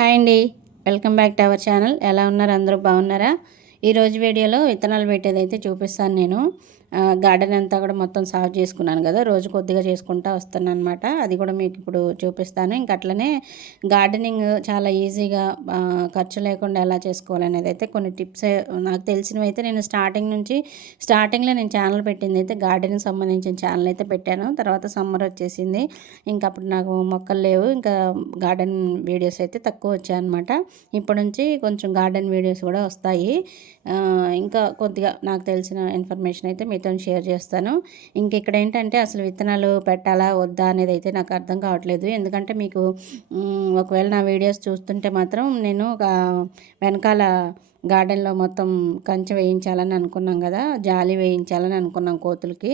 Hi అండి. Welcome back to our channel. ఎలా ఉన్నారు? అందరూ బాగున్నారా? ఈరోజు వీడియోలో విత్తనాలు పెట్టేదైతే చూపిస్తాను నేను. గార్డెన్ అంతా కూడా మొత్తం సాఫ్ చేసుకున్నాను కదా, రోజు కొద్దిగా చేసుకుంటూ వస్తున్నాను అనమాట. అది కూడా మీకు ఇప్పుడు చూపిస్తాను. ఇంక అట్లనే గార్డెనింగ్ చాలా ఈజీగా ఖర్చు లేకుండా ఎలా చేసుకోవాలనేది అయితే కొన్ని టిప్స్ నాకు తెలిసినవి అయితే నేను స్టార్టింగ్లో నేను ఛానల్ పెట్టింది అయితే గార్డెనింగ్ సంబంధించిన ఛానల్ అయితే పెట్టాను. తర్వాత సమ్మర్ వచ్చేసింది. ఇంకా అప్పుడు నాకు మొక్కలు లేవు, ఇంకా గార్డెన్ వీడియోస్ అయితే తక్కువ వచ్చాయన్నమాట. ఇప్పటి నుంచి కొంచెం గార్డెన్ వీడియోస్ కూడా వస్తాయి. ఇంకా కొద్దిగా నాకు తెలిసిన ఇన్ఫర్మేషన్ అయితే మీతో షేర్ చేస్తాను. ఇంక ఇక్కడ ఏంటంటే అసలు విత్తనాలు పెట్టాలా వద్దా అనేది అయితే నాకు అర్థం కావట్లేదు. ఎందుకంటే మీకు ఒకవేళ నా వీడియోస్ చూస్తుంటే మాత్రం నేను ఒక వెనకాల గార్డెన్లో మొత్తం కంచె వేయించాలని అనుకున్నాం కదా, జాలి వేయించాలని అనుకున్నాం కోతులకి.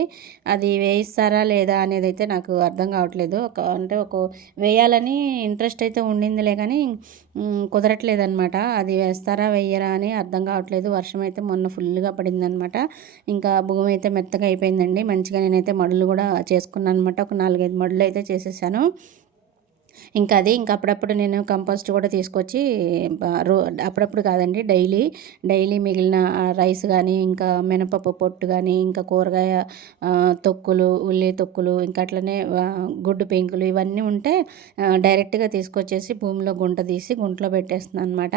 అది వేయిస్తారా లేదా అనేది అయితే నాకు అర్థం కావట్లేదు. ఒక వేయాలని ఇంట్రెస్ట్ అయితే ఉండిందిలే కానీ కుదరట్లేదనమాట. అది వేస్తారా వేయరా అని అర్థం కావట్లేదు. వర్షం అయితే మొన్న ఫుల్గా పడిందనమాట. ఇంకా భూమి అయితే మెత్తగా అయిపోయిందండి. మంచిగా నేనైతే మడులు కూడా చేసుకున్నాను అనమాట. ఒక 4-5 మడులు అయితే చేసేసాను. ఇంకా అప్పుడప్పుడు నేను కంపోస్ట్ కూడా తీసుకొచ్చి అప్పుడప్పుడు కాదండి, డైలీ మిగిలిన రైస్ కానీ, ఇంకా మినపప్పు పొట్టు కానీ, ఇంకా కూరగాయ తొక్కులు, ఉల్లి తొక్కులు, ఇంకా అట్లనే గుడ్డు పెంకులు ఇవన్నీ ఉంటే డైరెక్ట్గా తీసుకొచ్చేసి భూమిలో గుంట తీసి గుంటలో పెట్టేస్తున్నాను అనమాట.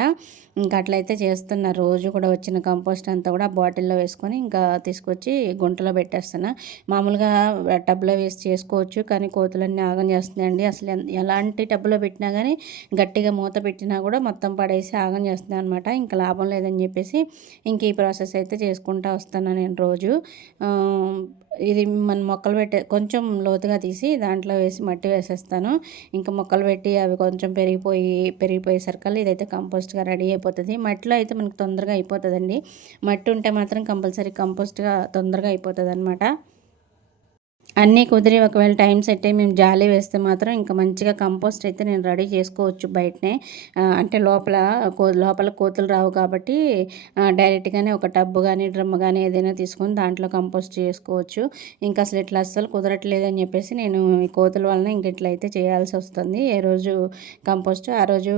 ఇంకా అట్లయితే చేస్తున్నా. రోజు కూడా వచ్చిన కంపోస్ట్ అంతా కూడా బాటిల్లో వేసుకొని ఇంకా తీసుకొచ్చి గుంటలో పెట్టేస్తున్నా. మామూలుగా టబ్లో వేసి చేసుకోవచ్చు, కానీ కోతులన్నీ ఆగం చేస్తున్నాయండి. అసలు ఎలాంటి టబ్లో పెట్టినా కానీ గట్టిగా మూత పెట్టినా కూడా మొత్తం పడేసి ఆగం చేస్తున్నాను అనమాట. ఇంకా లాభం లేదని చెప్పేసి ఇంక ఈ ప్రాసెస్ అయితే చేసుకుంటూ వస్తాను నేను రోజు. ఇది మన మొక్కలు కొంచెం లోతుగా తీసి దాంట్లో వేసి మట్టి వేసేస్తాను. ఇంకా మొక్కలు పెట్టి అవి కొంచెం పెరిగిపోయేసరికల్లా ఇదైతే కంపోస్ట్గా రెడీ అయిపోతుంది. మట్టిలో అయితే మనకు తొందరగా అయిపోతుందండి. మట్టి ఉంటే మాత్రం కంపల్సరీ కంపోస్ట్గా తొందరగా అయిపోతుంది అనమాట. అన్నీ కుదిరి ఒకవేళ టైం సెట్ అయ్యి మేము జాలి వేస్తే మాత్రం ఇంకా మంచిగా కంపోస్ట్ అయితే నేను రెడీ చేసుకోవచ్చు బయటనే. అంటే లోపల కోతులు రావు కాబట్టి డైరెక్ట్గానే ఒక టబ్బు కానీ డ్రమ్ కానీ ఏదైనా తీసుకొని దాంట్లో కంపోస్ట్ చేసుకోవచ్చు. ఇంకా అసలు ఇట్లా అస్సలు కుదరట్లేదని చెప్పేసి నేను ఈ కోతుల వలన ఇంక ఇట్లా అయితే చేయాల్సి వస్తుంది. ఏ రోజు కంపోస్ట్ ఆ రోజు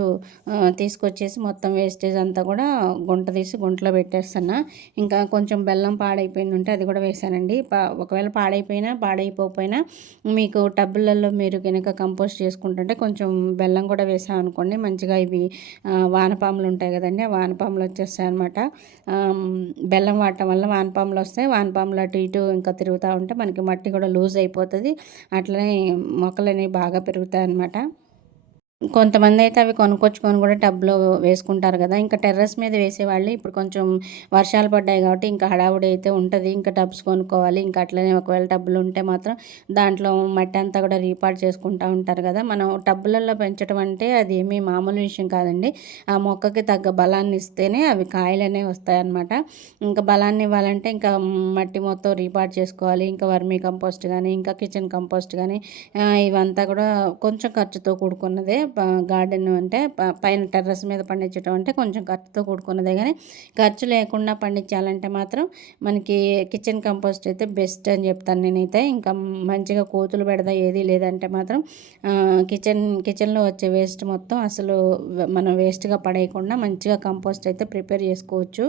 తీసుకొచ్చేసి మొత్తం వేస్టేజ్ అంతా కూడా గుంట తీసి గుంటలో పెట్టేస్తున్నా. ఇంకా కొంచెం బెల్లం పాడైపోయింది ఉంటే అది కూడా వేసానండి. ఒకవేళ పాడైపోకపోయినా మీకు టబ్బులలో మీరు కనుక కంపోస్ట్ చేసుకుంటుంటే కొంచెం బెల్లం కూడా వేసామనుకోండి, మంచిగా ఇవి వానపాములు ఉంటాయి కదండి, ఆ వానపాములు వచ్చేస్తాయి అనమాట. బెల్లం వాడటం వల్ల వానపాములు వస్తాయి. వానపాములు అటు ఇటు ఇంకా తిరుగుతూ ఉంటే మనకి మట్టి కూడా లూజ్ అయిపోతుంది. అట్లనే మొక్కలు అనేవి బాగా పెరుగుతాయి అన్నమాట. కొంతమంది అయితే అవి కొనుక్కొచ్చుకొని కూడా టబ్లో వేసుకుంటారు కదా. ఇంకా టెర్రస్ మీద వేసేవాళ్ళు ఇప్పుడు కొంచెం వర్షాలు పడ్డాయి కాబట్టి ఇంకా హడావుడి అయితే ఉంటుంది. ఇంకా టబ్స్ కొనుక్కోవాలి. ఇంకా అట్లనే ఒకవేళ టబ్బులు ఉంటే మాత్రం దాంట్లో మట్టి అంతా కూడా రీపాట్ చేసుకుంటూ ఉంటారు కదా. మనం టబ్బులలో పెంచడం అంటే అది ఏమీ మామూలు విషయం కాదండి. ఆ మొక్కకి తగ్గ బలాన్ని ఇస్తేనే అవి కాయలు అనేవి వస్తాయన్నమాట. ఇంకా బలాన్ని ఇవ్వాలంటే ఇంకా మట్టి మొత్తం రీపాట్ చేసుకోవాలి. ఇంకా వర్మీ కంపోస్ట్ కానీ, ఇంకా కిచెన్ కంపోస్ట్ కానీ, ఇవంతా కూడా కొంచెం ఖర్చుతో కూడుకున్నదే. గార్డెన్ అంటే పైన టెర్రస్ మీద పండించడం అంటే కొంచెం ఖర్చుతో కూడుకున్నదే, కానీ ఖర్చు లేకుండా పండించాలంటే మాత్రం మనకి కిచెన్ కంపోస్ట్ అయితే బెస్ట్ అని చెప్తాను నేనైతే. ఇంకా మంచిగా కోతులు పెడదా ఏది లేదంటే మాత్రం కిచెన్లో వచ్చే వేస్ట్ మొత్తం అసలు మనం వేస్ట్గా పడేయకుండా మంచిగా కంపోస్ట్ అయితే ప్రిపేర్ చేసుకోవచ్చు.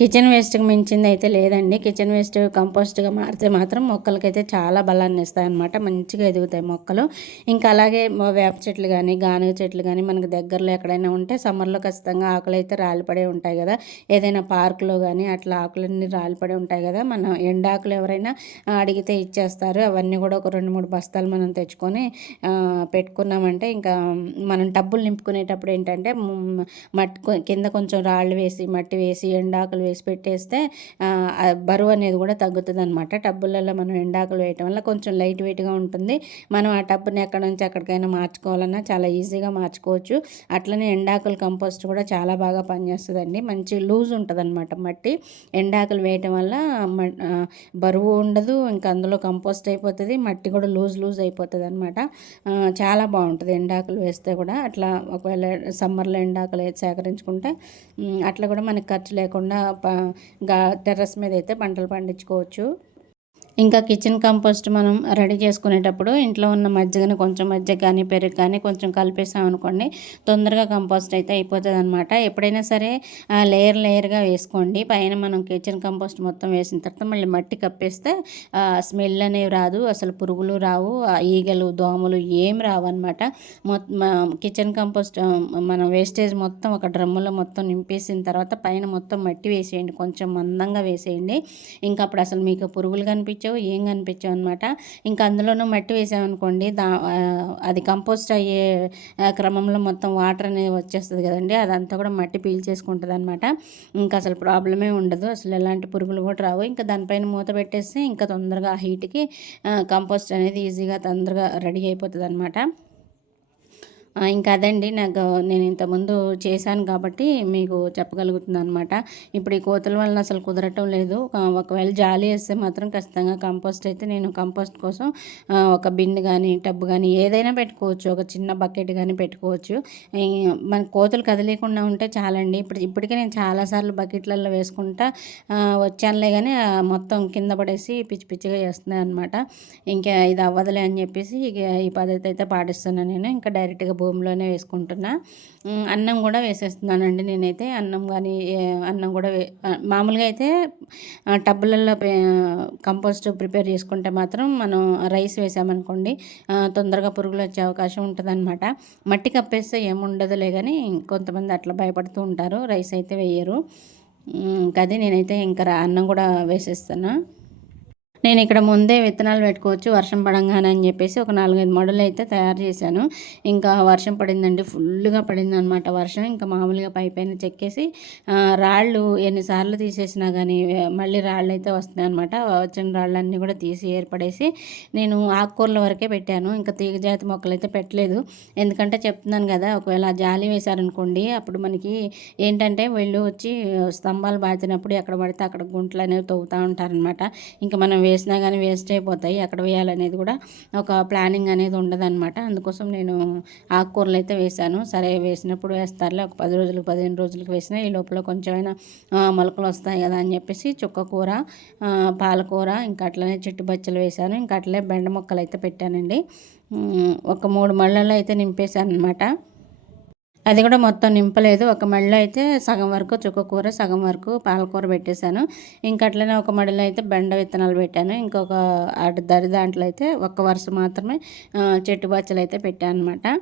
కిచెన్ వేస్ట్కి మించింది అయితే లేదండి. కిచెన్ వేస్ట్ కంపోస్ట్గా మారితే మాత్రం మొక్కలకైతే చాలా బలాన్ని ఇస్తాయి అన్నమాట. మంచిగా ఎదుగుతాయి మొక్కలు. ఇంకా అలాగే వేప చెట్లు కానీ, గానుగ చెట్లు కానీ మనకు దగ్గరలో ఎక్కడైనా ఉంటే సమ్మర్లో ఖచ్చితంగా ఆకులు అయితే రాలిపడే ఉంటాయి కదా. ఏదైనా పార్కులో కానీ అట్లా ఆకులన్నీ రాలిపడే ఉంటాయి కదా. మనం ఎండాకులు ఎవరైనా అడిగితే ఇచ్చేస్తారు. అవన్నీ కూడా ఒక 2-3 బస్తాలు మనం తెచ్చుకొని పెట్టుకున్నామంటే ఇంకా మనం టబ్బులు నింపుకునేటప్పుడు ఏంటంటే కింద కొంచెం రాళ్ళు వేసి మట్టి వేసి ఎండాకులు వేసి పెట్టేస్తే బరువు అనేది కూడా తగ్గుతుంది అనమాట. టబ్బులలో మనం ఎండాకులు వేయటం వల్ల కొంచెం లైట్ వెయిట్గా ఉంటుంది. మనం ఆ టబ్బుని ఎక్కడి నుంచి ఎక్కడికైనా మార్చుకోవాలన్నా చాలా ఈజీగా మార్చుకోవచ్చు. అట్లనే ఎండాకుల కంపోస్ట్ కూడా చాలా బాగా పనిచేస్తుందండి. మంచి లూజ్ ఉంటుంది అనమాట మట్టి. ఎండాకులు వేయటం వల్ల బరువు ఉండదు. ఇంకా అందులో కంపోస్ట్ అయిపోతుంది. మట్టి కూడా లూజ్ అయిపోతుంది అనమాట. చాలా బాగుంటుంది ఎండాకులు వేస్తే కూడా. అట్లా ఒకవేళ సమ్మర్లో ఎండాకులు సేకరించుకుంటే అట్లా కూడా మనకి ఖర్చు లేకుండా టెర్రస్ మీద అయితే పంటలు పండించుకోవచ్చు. ఇంకా కిచెన్ కంపోస్ట్ మనం రెడీ చేసుకునేటప్పుడు ఇంట్లో ఉన్న మజ్జిగని కొంచెం మజ్జిగ కానీ పెరుగు కానీ కొంచెం కలిపేసాం అనుకోండి, తొందరగా కంపోస్ట్ అయితే అయిపోతుంది అనమాట. ఎప్పుడైనా సరే లేయర్ లేయర్గా వేసుకోండి. పైన మనం కిచెన్ కంపోస్ట్ మొత్తం వేసిన తర్వాత మళ్ళీ మట్టి కప్పేస్తే స్మెల్ అనేవి రాదు, అసలు పురుగులు రావు, ఈగలు దోమలు ఏం రావు అనమాట. కిచెన్ కంపోస్ట్ మనం వేస్టేజ్ మొత్తం ఒక డ్రమ్ములో మొత్తం నింపేసిన తర్వాత పైన మొత్తం మట్టి వేసేయండి, కొంచెం మందంగా వేసేయండి. ఇంకా అప్పుడు అసలు మీకు పురుగులు కనిపించవు, ఏం కనిపించవు అనమాట. ఇంకా అందులోనూ మట్టి వేసామనుకోండి, అది కంపోస్ట్ అయ్యే క్రమంలో మొత్తం వాటర్ అనేది వచ్చేస్తుంది కదండి, అదంతా కూడా మట్టి పీల్చేసుకుంటుంది అనమాట. ఇంకా అసలు ప్రాబ్లమే ఉండదు, అసలు ఎలాంటి పురుగులు కూడా రావు. ఇంకా దానిపైన మూత పెట్టేస్తే ఇంకా తొందరగా ఆ హీట్కి కంపోస్ట్ అనేది ఈజీగా తొందరగా రెడీ అయిపోతుంది అనమాట. ఇంకా అదండి, నేను ఇంతకుముందు చేశాను కాబట్టి మీకు చెప్పగలుగుతున్నాను అనమాట. ఇప్పుడు ఈ కోతుల వలన అసలు కుదరటం లేదు. ఒకవేళ జాలి వేస్తే మాత్రం ఖచ్చితంగా కంపోస్ట్ అయితే నేను కంపోస్ట్ కోసం ఒక బిన్ కానీ టబ్ కానీ ఏదైనా పెట్టుకోవచ్చు, ఒక చిన్న బకెట్ కానీ పెట్టుకోవచ్చు. మన కోతులు కదిలేకుండా ఉంటే చాలండి. ఇప్పటికే నేను చాలాసార్లు బకెట్లలో వేసుకుంటా వచ్చానులే, కానీ మొత్తం కింద పడేసి పిచ్చి పిచ్చిగా చేస్తున్నాయి అనమాట. ఇంకా ఇది అవ్వదులే అని చెప్పేసి ఈ పద్ధతి అయితే పాటిస్తున్నాను నేను. ఇంకా డైరెక్ట్గా భూమిలోనే వేసుకుంటున్నా. అన్నం కూడా వేసేస్తున్నానండి నేనైతే. అన్నం కూడా మామూలుగా అయితే టబ్బులలో కంపోస్ట్ ప్రిపేర్ చేసుకుంటే మాత్రం మనం రైస్ వేసామనుకోండి తొందరగా పురుగులు వచ్చే అవకాశం ఉంటుందన్నమాట. మట్టి కప్పేస్తే ఏముండదులే, కానీ కొంతమంది అట్లా భయపడుతూ ఉంటారు, రైస్ అయితే వేయరు. కదే నేనైతే ఇంకా అన్నం కూడా వేసేస్తాను. నేను ఇక్కడ ముందే విత్తనాలు పెట్టుకోవచ్చు వర్షం పడంగానే అని చెప్పేసి ఒక 4-5 మడులు అయితే తయారు చేశాను. ఇంకా వర్షం పడిందండి, ఫుల్గా పడింది అనమాట వర్షం. ఇంకా మామూలుగా పైపైన చెక్కేసి రాళ్ళు ఎన్నిసార్లు తీసేసినా కానీ మళ్ళీ రాళ్ళు అయితే వస్తున్నాయి అనమాట. వచ్చిన రాళ్ళన్నీ కూడా తీసి ఏర్పడేసి నేను ఆకుకూరల వరకే పెట్టాను. ఇంకా తీగజాతి మొక్కలు అయితే పెట్టలేదు. ఎందుకంటే చెప్తున్నాను కదా, ఒకవేళ జాలి వేశారనుకోండి అప్పుడు మనకి ఏంటంటే వీళ్ళు వచ్చి స్తంభాలు బాతినప్పుడు ఎక్కడ పడితే అక్కడ గుంటలు అనేవి తవ్వుతూ ఉంటారనమాట. ఇంకా మనం వేసినా కానీ వేస్ట్ అయిపోతాయి, ఎక్కడ వేయాలనేది కూడా ఒక ప్లానింగ్ అనేది ఉండదన్నమాట. అందుకోసం నేను ఆకుకూరలు అయితే వేశాను. సరే వేసినప్పుడు వేస్తారులే, ఒక 10 రోజులకు 15 రోజులకు వేసినా ఈ లోపల కొంచెమైనా మొలకలు వస్తాయి కదా అని చెప్పేసి చుక్కకూర, పాలకూర, ఇంకా అట్లనే చెట్టు బచ్చలు వేశాను. ఇంకా అట్లే బెండ మొక్కలు అయితే పెట్టానండి. ఒక 3 మళ్ళల్లో అయితే నింపేశాను అనమాట. అది కూడా మొత్తం నింపలేదు. ఒక మడిలో అయితే సగం వరకు చుక్కకూర, సగం వరకు పాలకూర పెట్టేశాను. ఇంకా అట్లనే ఒక మడిలో అయితే బెండ విత్తనాలు పెట్టాను. ఇంకొక దాంట్లో అయితే ఒక్క వరుస మాత్రమే చెట్టు బచ్చలు అయితే పెట్టాను అనమాట.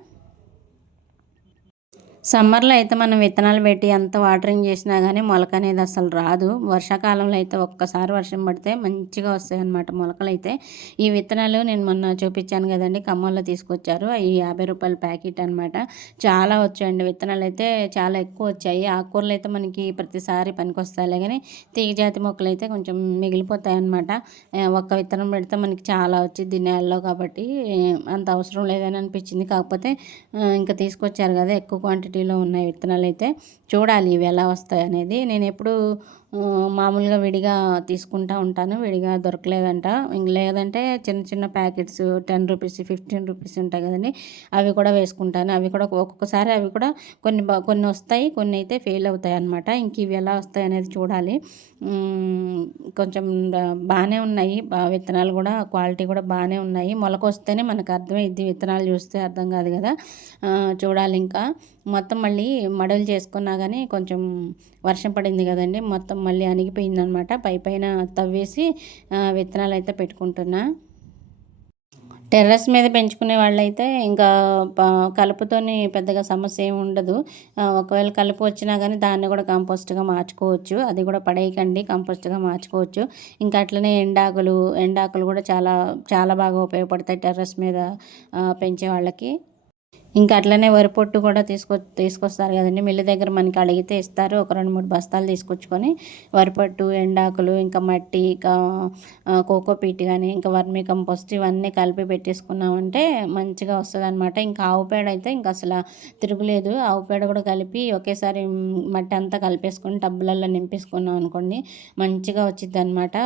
సమ్మర్లో అయితే మనం విత్తనాలు పెట్టి ఎంత వాటరింగ్ చేసినా కానీ మొలక అనేది అసలు రాదు. వర్షాకాలంలో అయితే ఒక్కసారి వర్షం పడితే మంచిగా వస్తాయి అన్నమాట మొలకలు అయితే. ఈ విత్తనాలు నేను మొన్న చూపించాను కదండి, ఖమ్మంలో తీసుకొచ్చారు. అవి 50 రూపాయల ప్యాకెట్ అనమాట. చాలా వచ్చాయండి విత్తనాలు అయితే, చాలా ఎక్కువ వచ్చాయి. ఆకుకూరలు అయితే మనకి ప్రతిసారి పనికొస్తాయిలే, కానీ తీగజాతి మొక్కలు అయితే కొంచెం మిగిలిపోతాయి అన్నమాట. ఒక్క విత్తనం పెడితే మనకి చాలా వచ్చింది నేలలో, కాబట్టి అంత అవసరం లేదని అనిపించింది. కాకపోతే ఇంకా తీసుకొచ్చారు కదా, ఎక్కువ క్వాంటిటీలో ఉన్నాయి విత్తనాలు అయితే. చూడాలి ఇవి ఎలా వస్తాయి అనేది. నేను ఎప్పుడు మామూలుగా విడిగా తీసుకుంటూ ఉంటాను, విడిగా దొరకలేదంట. లేదంటే చిన్న చిన్న ప్యాకెట్స్ 10 రూపీస్ 15 రూపీస్ ఉంటాయి కదండి, అవి కూడా వేసుకుంటాను. అవి కూడా ఒక్కొక్కసారి అవి కూడా కొన్ని వస్తాయి, కొన్ని అయితే ఫెయిల్ అవుతాయి అన్నమాట. ఇంక ఇవి ఎలా వస్తాయి అనేది చూడాలి. కొంచెం బాగానే ఉన్నాయి, విత్తనాలు కూడా క్వాలిటీ కూడా బాగానే ఉన్నాయి. మొలక వస్తేనే మనకు అర్థమైద్ది, విత్తనాలు చూస్తే అర్థం కాదు కదా. చూడాలి ఇంకా. మొత్తం మళ్ళీ మడలు చేసుకున్నా కానీ కొంచెం వర్షం పడింది కదండి, మొత్తం మళ్ళీ అణిగిపోయిందనమాట. పైన తవ్వేసి విత్తనాలు అయితే పెట్టుకుంటున్నా. టెర్రస్ మీద పెంచుకునే వాళ్ళైతే ఇంకా కలుపుతోని పెద్దగా సమస్య ఏమి ఉండదు. ఒకవేళ కలుపు వచ్చినా కానీ దాన్ని కూడా కంపోస్ట్గా మార్చుకోవచ్చు, అది కూడా పడేయకండి, కంపోస్ట్గా మార్చుకోవచ్చు. ఇంకా అట్లనే ఎండాకులు కూడా చాలా చాలా బాగా ఉపయోగపడతాయి టెర్రస్ మీద పెంచే వాళ్ళకి. ఇంకా అట్లనే వరిపొట్టు కూడా తీసుకొస్తారు కదండి, మిల్లు దగ్గర మనకి అడిగితే ఇస్తారు. ఒక 2-3 బస్తాలు తీసుకొచ్చుకొని వరిపొట్టు, ఎండాకులు, ఇంకా మట్టి, ఇంకా కోకోపీట్ కానీ ఇంకా వర్మీ కంపోస్ట్ ఇవన్నీ కలిపి పెట్టేసుకున్నామంటే మంచిగా వస్తుంది అనమాట. ఇంకా ఆవు పేడ అయితే ఇంకా అసలు తిరుగులేదు. ఆవు పేడ కూడా కలిపి ఒకేసారి మట్టి అంతా కలిపేసుకొని టబ్బులలో నింపేసుకున్నాం అనుకోండి, మంచిగా వచ్చింది అనమాట.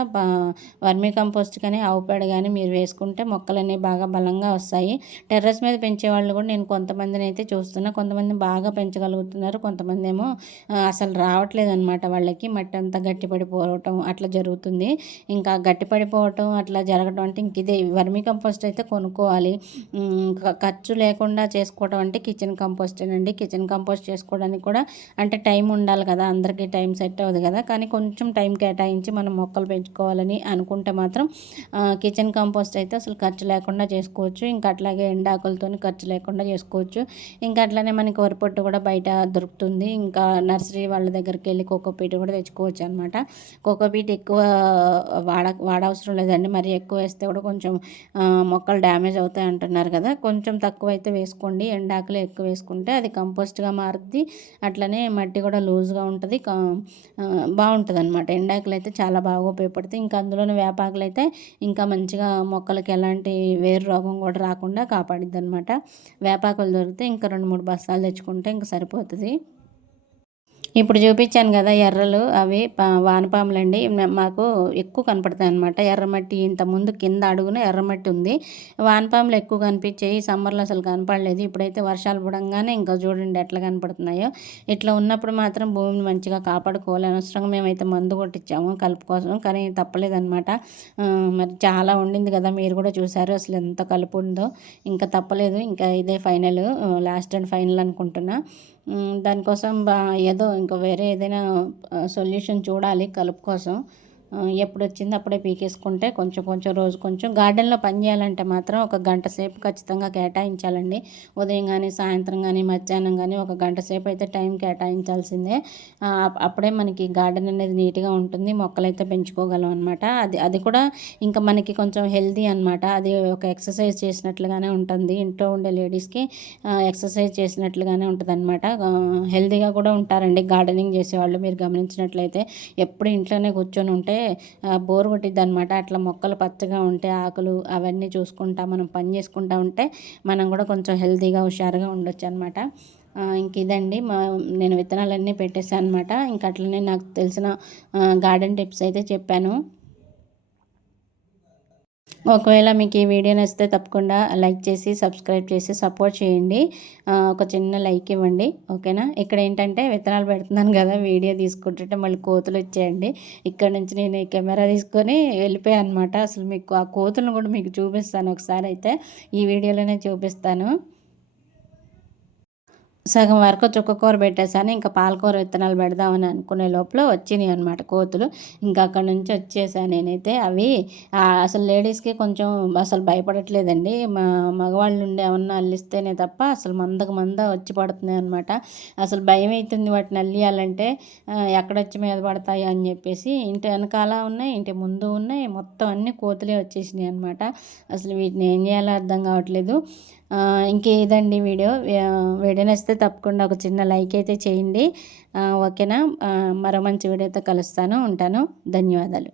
వర్మీ కంపోస్ట్ కానీ ఆవు పేడ కానీ మీరు వేసుకుంటే మొక్కలన్నీ బాగా బలంగా వస్తాయి. టెర్రస్ మీద పెంచే వాళ్ళు కూడా నేను కొంతమందినైతే చూస్తున్నా. కొంతమంది బాగా పెంచగలుగుతున్నారు. కొంతమంది ఏమో అసలు రావట్లేదనమాట వాళ్ళకి. మట్టి అంతా గట్టిపడిపోవటం అట్లా జరుగుతుంది. ఇంకా గట్టిపడిపోవటం అట్లా జరగడం అంటే ఇంక ఇదే వర్మీ కంపోస్ట్ అయితే కొనుక్కోవాలి. ఖర్చు లేకుండా చేసుకోవడం అంటే కిచెన్ కంపోస్టేనండి. కిచెన్ కంపోస్ట్ చేసుకోవడానికి కూడా అంటే టైం ఉండాలి కదా, అందరికీ టైం సెట్ అవ్వదు కదా. కానీ కొంచెం టైం కేటాయించి మనం మొక్కలు పెంచుకోవాలని అనుకుంటే మాత్రం కిచెన్ కంపోస్ట్ అయితే అసలు ఖర్చు లేకుండా చేసుకోవచ్చు. ఇంకా అట్లాగే ఎండాకులతో ఖర్చు లేకుండా చేసుకోవచ్చు. ఇంకా అట్లనే మనకి వరిపొట్టు కూడా బయట దొరుకుతుంది. ఇంకా నర్సరీ వాళ్ళ దగ్గరికి వెళ్ళి కోకోపీట్ కూడా తెచ్చుకోవచ్చు అనమాట. కోకోపీట్ ఎక్కువ వాడవసరం లేదండి. మరి ఎక్కువ వేస్తే కూడా కొంచెం మొక్కలు డ్యామేజ్ అవుతాయి అంటున్నారు కదా. కొంచెం తక్కువ అయితే వేసుకోండి. ఎండాకులు ఎక్కువ వేసుకుంటే అది కంపోస్ట్గా మారుతుంది. అట్లనే మట్టి కూడా లూజ్గా ఉంటుంది, బాగుంటుంది అనమాట. ఎండాకులు అయితే చాలా బాగా ఉపయోగపడుతుంది. ఇంకా అందులోని వేపాకులు అయితే ఇంకా మంచిగా మొక్కలకి ఎలాంటి వేరు రోగం కూడా రాకుండా కాపాడిద్ది అనమాట. వేపాకులు దొరికితే ఇంకా 2-3 బస్తాలు తెచ్చుకుంటే ఇంకా సరిపోతుంది. ఇప్పుడు చూపించాను కదా ఎర్రలు, అవి వానపాములండి. మాకు ఎక్కువ కనపడతాయి అనమాట. ఎర్రమట్టి ఇంతకుముందు కింద అడుగున ఎర్రమట్టి ఉంది. వానపాములు ఎక్కువ కనిపించాయి. సమ్మర్లో అసలు కనపడలేదు. ఇప్పుడైతే వర్షాలు పడంగానే ఇంకా చూడండి ఎట్లా కనపడుతున్నాయో. ఇట్లా ఉన్నప్పుడు మాత్రం భూమిని మంచిగా కాపాడుకోవాలి. అనవసరంగా మేమైతే మందు కొట్టించాము కలుపు కోసం, కానీ తప్పలేదన్నమాట. మరి చాలా ఉండింది కదా, మీరు కూడా చూసారు అసలు ఎంత కలుపు ఉందో. ఇంకా తప్పలేదు. ఇంకా ఇదే ఫైనల్, లాస్ట్ అండ్ ఫైనల్ అనుకుంటున్నా. దానికోసం ఏదో ఇంకా వేరే ఏదైనా సొల్యూషన్ చూడాలి కలుపు కోసం. ఎప్పుడు వచ్చిందో అప్పుడే పీకేసుకుంటే కొంచెం కొంచెం రోజు కొంచెం. గార్డెన్లో పని చేయాలంటే మాత్రం ఒక గంట సేపు ఖచ్చితంగా కేటాయించాలండి. ఉదయం కానీ సాయంత్రం కానీ మధ్యాహ్నం కానీ ఒక గంట సేపు అయితే టైం కేటాయించాల్సిందే. అప్పుడే మనకి గార్డెన్ అనేది నీట్గా ఉంటుంది, మొక్కలైతే పెంచుకోగలం అనమాట. అది కూడా ఇంకా మనకి కొంచెం హెల్తీ అనమాట. అది ఒక ఎక్సర్సైజ్ చేసినట్లుగానే ఉంటుంది. ఇంట్లో ఉండే లేడీస్కి ఎక్సర్సైజ్ చేసినట్లుగానే ఉంటుంది అనమాట. హెల్తీగా కూడా ఉంటారండి గార్డెనింగ్ చేసేవాళ్ళు. మీరు గమనించినట్లయితే ఎప్పుడు ఇంట్లోనే కూర్చొని ఉంటే బోర్ కొట్టిద్ది అనమాట. అట్లా మొక్కలు పచ్చగా ఉంటే ఆకులు అవన్నీ చూసుకుంటా మనం పని చేసుకుంటా ఉంటే మనం కూడా కొంచెం హెల్తీగా హుషారుగా ఉండొచ్చు అనమాట. ఇంక ఇదండి నేను విత్తనాలన్నీ పెట్టేశాను అనమాట. ఇంకా అట్లనే నాకు తెలిసిన గార్డెన్ టిప్స్ అయితే చెప్పాను. ఒకవేళ మీకు ఈ వీడియో నచ్చితే తప్పకుండా లైక్ చేసి సబ్స్క్రైబ్ చేసి సపోర్ట్ చేయండి. ఒక చిన్న లైక్ ఇవ్వండి, ఓకేనా. ఇక్కడ ఏంటంటే విత్తనాలు పెడుతున్నాను కదా, వీడియో తీసుకుంటుంటే మళ్ళీ కోతులు వచ్చాయండి. ఇక్కడ నుంచి నేను ఈ కెమెరా తీసుకొని వెళ్ళిపోయాను అనమాట. అసలు మీకు ఆ కోతులను కూడా మీకు చూపిస్తాను ఒకసారి, అయితే ఈ వీడియోలోనే చూపిస్తాను. సగం వరకు చుక్కకూర పెట్టేశాను. ఇంకా పాలకూర విత్తనాలు పెడదామని అనుకునే లోపల వచ్చినాయి అనమాట కోతులు. ఇంకా అక్కడ నుంచి వచ్చేసాను నేనైతే. అవి అసలు లేడీస్కి కొంచెం అసలు భయపడట్లేదండి. మగవాళ్ళు ఉండి ఏమన్నా అల్లిస్తేనే తప్ప అసలు మంద వచ్చి పడుతున్నాయి అనమాట. అసలు భయం అవుతుంది వాటిని అల్లియాలంటే, ఎక్కడొచ్చి మీద పడతాయి అని చెప్పేసి. ఇంటి వెనకాల ఉన్నాయి, ఇంటి ముందు ఉన్నాయి, మొత్తం అన్ని కోతులే వచ్చేసినాయి అనమాట. అసలు వీటిని ఏం చేయాలో అర్థం కావట్లేదు. ఇంకేదండి వీడియో నచ్చితే తప్పకుండా ఒక చిన్న లైక్ అయితే చేయండి, ఓకేనా. మరో మంచి వీడియోతో కలుస్తాను, ఉంటాను. ధన్యవాదాలు.